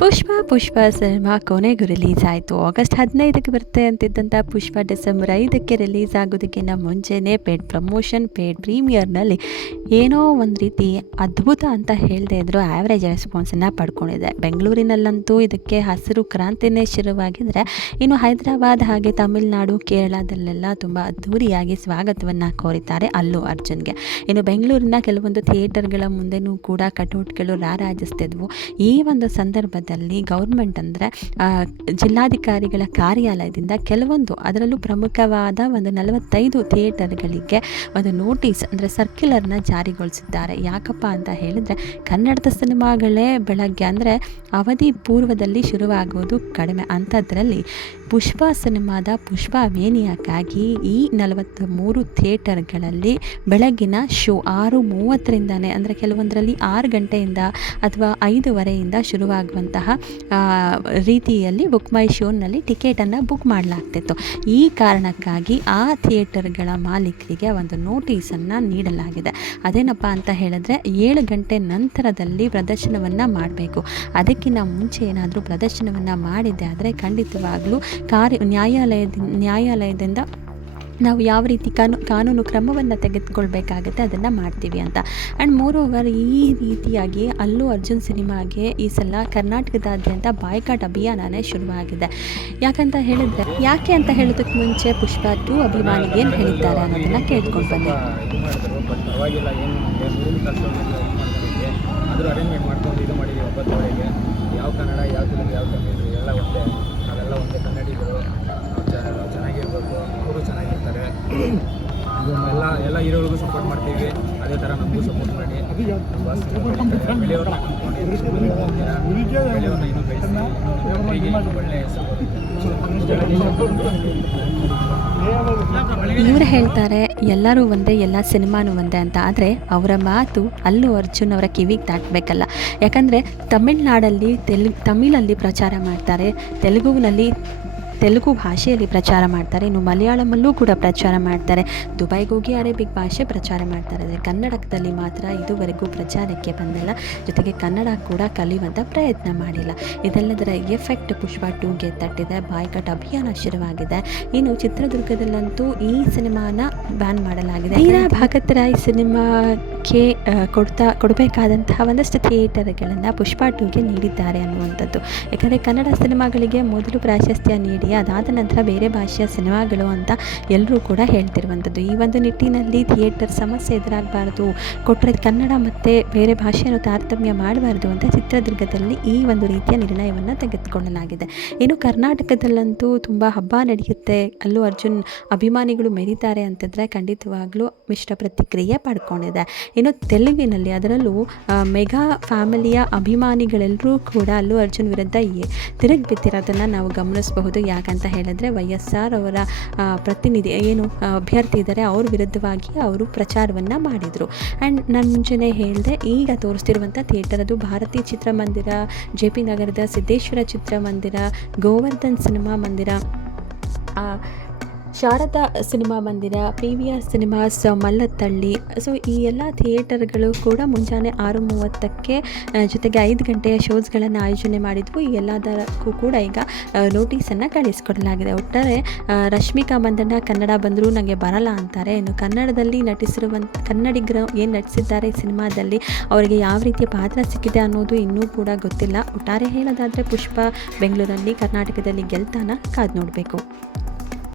ಪುಷ್ಪ cinema ಕೊನೆಗೂ release ಆಯಿತು. August 15ಕ್ಕೆ ಬರುತ್ತೆ ಅಂತಿದ್ದಂಥ ಪುಷ್ಪ ಡಿಸೆಂಬರ್ 5ಕ್ಕೆ ರಿಲೀಸ್ ಆಗೋದಕ್ಕಿಂತ ಮುಂಚೆನೇ ಪೇಡ್ ಪ್ರಮೋಷನ್, ಪೇಡ್ ಪ್ರೀಮಿಯರ್ನಲ್ಲಿ ಏನೋ ಒಂದು ರೀತಿ ಅದ್ಭುತ ಅಂತ ಹೇಳದೇ ಇದ್ದರೂ ಆ್ಯಾವ್ರೇಜ್ ರೆಸ್ಪಾನ್ಸನ್ನು ಪಡ್ಕೊಂಡಿದೆ. ಬೆಂಗಳೂರಿನಲ್ಲಂತೂ ಇದಕ್ಕೆ ಹಸಿರು ಕ್ರಾಂತಿನೇ ಶುರುವಾಗಿದ್ದರೆ, ಇನ್ನು ಹೈದರಾಬಾದ್ ಹಾಗೆ ತಮಿಳುನಾಡು, ಕೇರಳದಲ್ಲೆಲ್ಲ ತುಂಬ ಅದ್ಧೂರಿಯಾಗಿ ಸ್ವಾಗತವನ್ನು ಕೋರಿದ್ದಾರೆ ಅಲ್ಲು ಅರ್ಜುನ್ಗೆ. ಇನ್ನು ಬೆಂಗಳೂರಿನ ಕೆಲವೊಂದು ಥಿಯೇಟರ್ಗಳ ಮುಂದೆನೂ ಕೂಡ ಕಟೌಟ್ಗಳು ರಾರಾಜಿಸ್ತಿದ್ವು. ಈ ಒಂದು ಸಂದರ್ಭದಲ್ಲಿ ಗೌರ್ಮೆಂಟ್ ಅಂದರೆ ಜಿಲ್ಲಾಧಿಕಾರಿಗಳ ಕಾರ್ಯಾಲಯದಿಂದ ಕೆಲವೊಂದು, ಅದರಲ್ಲೂ ಪ್ರಮುಖವಾದ ಒಂದು 45 ಥಿಯೇಟರ್ಗಳಿಗೆ ಒಂದು ನೋಟಿಸ್ ಅಂದರೆ ಸರ್ಕ್ಯುಲರ್ನ ಜಾರಿಗೊಳಿಸಿದ್ದಾರೆ. ಯಾಕಪ್ಪ ಅಂತ ಹೇಳಿದರೆ, ಕನ್ನಡದ ಸಿನಿಮಾಗಳೇ ಬೆಳಗ್ಗೆ ಅಂದರೆ ಅವಧಿ ಪೂರ್ವದಲ್ಲಿ ಶುರುವಾಗೋದು ಕಡಿಮೆ. ಅಂಥದ್ರಲ್ಲಿ ಪುಷ್ಪ ಸಿನಿಮಾದ ಪುಷ್ಪ ವೇನಿಯಕ್ಕಾಗಿ ಈ 43 ಥಿಯೇಟರ್ಗಳಲ್ಲಿ ಬೆಳಗ್ಗಿನ ಶೋ 6:30ರಿಂದನೇ, ಅಂದರೆ ಕೆಲವೊಂದರಲ್ಲಿ 6 ಗಂಟೆಯಿಂದ ಅಥವಾ 5:15 ಶುರುವಾಗುವಂತಹ ರೀತಿಯಲ್ಲಿ ಬುಕ್ ಮೈ ಶೋನಲ್ಲಿ ಟಿಕೆಟನ್ನು ಬುಕ್ ಮಾಡಲಾಗ್ತಿತ್ತು. ಈ ಕಾರಣಕ್ಕಾಗಿ ಆ ಥಿಯೇಟರ್ಗಳ ಮಾಲೀಕರಿಗೆ ಒಂದು ನೋಟಿಸನ್ನು ನೀಡಲಾಗಿದೆ. ಅದೇನಪ್ಪ ಅಂತ ಹೇಳಿದ್ರೆ, 7 ಗಂಟೆ ನಂತರದಲ್ಲಿ ಪ್ರದರ್ಶನವನ್ನು ಮಾಡಬೇಕು. ಅದಕ್ಕಿಂತ ಮುಂಚೆ ಏನಾದರೂ ಪ್ರದರ್ಶನವನ್ನು ಮಾಡಿದ್ದೆ ಆದರೆ ಖಂಡಿತವಾಗಲೂ ನ್ಯಾಯಾಲಯದಿಂದ ನಾವು ಯಾವ ರೀತಿ ಕಾನೂನು ಕ್ರಮವನ್ನು ತೆಗೆದುಕೊಳ್ಬೇಕಾಗುತ್ತೆ ಅದನ್ನು ಮಾಡ್ತೀವಿ ಅಂತ. ಆ್ಯಂಡ್ ಮೋರೋವರ್, ಈ ರೀತಿಯಾಗಿ ಅಲ್ಲು ಅರ್ಜುನ್ ಸಿನಿಮಾಗೆ ಈ ಸಲ ಕರ್ನಾಟಕದಾದ್ಯಂತ ಬಾಯ್ಕಾಟ್ ಅಭಿಯಾನನೇ ಶುರುವಾಗಿದೆ. ಯಾಕೆ ಅಂತ ಹೇಳೋದಕ್ಕೆ ಮುಂಚೆ ಪುಷ್ಪ 2 ಅಭಿಮಾನಿಗೆ ಏನು ಹೇಳಿದ್ದಾರೆ ಅನ್ನೋದನ್ನು ಕೇಳ್ಕೊಂಡು ಬನ್ನಿ. ಅರೇಂಜ್ಮೆಂಟ್ ಮಾಡ್ಕೊಂಡು ಇದು ಮಾಡಿದ್ದೀವಿ. 9ವರೆಗೆ ಯಾವ ಕನ್ನಡ, ಯಾವ ತೆಲುಗು, ಯಾವ ತಮಿಳು ಎಲ್ಲ ಒಂದೇ, ನಾವೆಲ್ಲ ಒಂದೇ ಕನ್ನಡಿಗರು. ಚೆನ್ನಾಗಿರ್ಬೇಕು, ಅವರು ಚೆನ್ನಾಗಿರ್ತಾರೆ. ಇದು ಎಲ್ಲ ಹೀರೋಗಳಿಗೂ ಸಪೋರ್ಟ್ ಮಾಡ್ತೀವಿ. ಅದೇ ಥರ ನಮಗೂ ಸಪೋರ್ಟ್ ಮಾಡಿ. ಬೆಳೆಯವ್ರನ್ನ ಇನ್ನೂ ಬೆಳೆಸಿ ಒಳ್ಳೆ ಇವರು ಹೇಳ್ತಾರೆ ಎಲ್ಲರೂ ಒಂದೇ, ಎಲ್ಲ ಸಿನಿಮಾನೂ ಒಂದೇ ಅಂತ. ಆದರೆ ಅವರ ಮಾತು ಅಲ್ಲು ಅರ್ಜುನ್ ಅವರ ಕಿವಿಗೆ ದಾಟಬೇಕಲ್ಲ. ಯಾಕಂದರೆ ತಮಿಳ್ನಾಡಲ್ಲಿ ತಮಿಳಲ್ಲಿ ಪ್ರಚಾರ ಮಾಡ್ತಾರೆ, ತೆಲುಗು ಭಾಷೆಯಲ್ಲಿ ಪ್ರಚಾರ ಮಾಡ್ತಾರೆ, ಇನ್ನು ಮಲಯಾಳಮಲ್ಲೂ ಕೂಡ ಪ್ರಚಾರ ಮಾಡ್ತಾರೆ, ದುಬೈಗೆ ಹೋಗಿ ಅರೇಬಿಕ್ ಭಾಷೆ ಪ್ರಚಾರ ಮಾಡ್ತಾರೆ. ಆದರೆ ಕನ್ನಡದಲ್ಲಿ ಮಾತ್ರ ಇದುವರೆಗೂ ಪ್ರಚಾರಕ್ಕೆ ಬಂದಿಲ್ಲ. ಜೊತೆಗೆ ಕನ್ನಡ ಕೂಡ ಕಲಿಯುವಂಥ ಪ್ರಯತ್ನ ಮಾಡಿಲ್ಲ. ಇದೆಲ್ಲದರ ಎಫೆಕ್ಟ್ ಪುಷ್ಪ 2ಗೆ ತಟ್ಟಿದೆ. ಬಾಯ್ಕಾಟ್ ಅಭಿಯಾನ ಶುರುವಾಗಿದೆ. ಇನ್ನು ಚಿತ್ರದುರ್ಗದಲ್ಲಂತೂ ಈ ಸಿನಿಮಾನ ಬ್ಯಾನ್ ಮಾಡಲಾಗಿದೆ. ತೀರಾ ಭಗತ್ ರಾಯ್ ಸಿನಿಮಾಕ್ಕೆ ಕೊಡಬೇಕಾದಂತಹ ಒಂದಷ್ಟು ಥಿಯೇಟರ್ಗಳನ್ನು ಪುಷ್ಪ 2ಗೆ ನೀಡಿದ್ದಾರೆ ಅನ್ನುವಂಥದ್ದು. ಯಾಕಂದರೆ ಕನ್ನಡ ಸಿನಿಮಾಗಳಿಗೆ ಮೊದಲು ಪ್ರಾಶಸ್ತ್ಯ ನೀಡಿ ಅದಾದ ನಂತರ ಬೇರೆ ಭಾಷೆಯ ಸಿನಿಮಾಗಳು ಅಂತ ಎಲ್ಲರೂ ಕೂಡ ಹೇಳ್ತಿರುವಂಥದ್ದು. ಈ ಒಂದು ನಿಟ್ಟಿನಲ್ಲಿ ಥಿಯೇಟರ್ ಸಮಸ್ಯೆ ಎದುರಾಗಬಾರ್ದು, ಕೊಟ್ಟರೆ ಕನ್ನಡ ಮತ್ತು ಬೇರೆ ಭಾಷೆಯನ್ನು ತಾರತಮ್ಯ ಮಾಡಬಾರ್ದು ಅಂತ ಚಿತ್ರದುರ್ಗದಲ್ಲಿ ಈ ಒಂದು ರೀತಿಯ ನಿರ್ಣಯವನ್ನು ತೆಗೆದುಕೊಳ್ಳಲಾಗಿದೆ. ಇನ್ನು ಕರ್ನಾಟಕದಲ್ಲಂತೂ ತುಂಬ ಹಬ್ಬ ನಡೆಯುತ್ತೆ, ಅಲ್ಲು ಅರ್ಜುನ್ ಅಭಿಮಾನಿಗಳು ಮೆರೀತಾರೆ ಅಂತಿದ್ರೆ ಖಂಡಿತವಾಗ್ಲೂ ಮಿಶ್ರ ಪ್ರತಿಕ್ರಿಯೆ ಪಡ್ಕೊಂಡಿದೆ. ಇನ್ನು ತೆಲುಗಿನಲ್ಲಿ, ಅದರಲ್ಲೂ ಮೆಗಾ ಫ್ಯಾಮಿಲಿಯ ಅಭಿಮಾನಿಗಳೆಲ್ಲರೂ ಕೂಡ ಅಲ್ಲು ಅರ್ಜುನ್ ವಿರುದ್ಧ ತಿರುಗಿ ಬಿತ್ತಿರೋದನ್ನು ನಾವು ಗಮನಿಸಬಹುದು. ಯಾಕಂತ ಹೇಳಿದ್ರೆ, YSR ಅವರ ಪ್ರತಿನಿಧಿ ಅಭ್ಯರ್ಥಿ ಇದ್ದಾರೆ, ಅವ್ರ ವಿರುದ್ಧವಾಗಿ ಅವರು ಪ್ರಚಾರವನ್ನು ಮಾಡಿದರು. ಆ್ಯಂಡ್ ನಾನು ಮುಂಚೆನೇ ಹೇಳಿದೆ, ಈಗ ತೋರಿಸ್ತಿರುವಂಥ ಥಿಯೇಟರ್ ಅದು ಭಾರತಿ ಚಿತ್ರಮಂದಿರ, JP ನಗರದ ಸಿದ್ದೇಶ್ವರ ಚಿತ್ರಮಂದಿರ, ಗೋವರ್ಧನ್ ಸಿನಿಮಾ ಮಂದಿರ, ಶಾರದಾ ಸಿನಿಮಾ ಮಂದಿರ, PVR ಸಿನಿಮಾಸ್ ಮಲ್ಲತ್ತಳ್ಳಿ. ಸೊ ಈ ಎಲ್ಲ ಥಿಯೇಟರ್ಗಳು ಕೂಡ ಮುಂಜಾನೆ 6:30ಕ್ಕೆ ಜೊತೆಗೆ 5 ಗಂಟೆಯ ಶೋಸ್ಗಳನ್ನು ಆಯೋಜನೆ ಮಾಡಿದ್ವು. ಈ ಎಲ್ಲದಕ್ಕೂ ಕೂಡ ಈಗ ನೋಟಿಸನ್ನು ಕಳಿಸ್ಕೊಡಲಾಗಿದೆ. ಒಟ್ಟಾರೆ ರಶ್ಮಿಕಾ ಮಂದಣ್ಣ ಕನ್ನಡ ಬಂದರೂ ನನಗೆ ಬರಲ್ಲ ಅಂತಾರೆ. ಇನ್ನು ಕನ್ನಡದಲ್ಲಿ ಕನ್ನಡಿಗರು ಏನು ನಟಿಸಿದ್ದಾರೆ ಸಿನಿಮಾದಲ್ಲಿ, ಅವರಿಗೆ ಯಾವ ರೀತಿಯ ಪಾತ್ರ ಸಿಕ್ಕಿದೆ ಅನ್ನೋದು ಇನ್ನೂ ಕೂಡ ಗೊತ್ತಿಲ್ಲ. ಒಟ್ಟಾರೆ ಹೇಳೋದಾದರೆ ಪುಷ್ಪ ಬೆಂಗಳೂರಲ್ಲಿ, ಕರ್ನಾಟಕದಲ್ಲಿ ಗೆಲ್ತಾನ ಕಾದು ನೋಡಬೇಕು.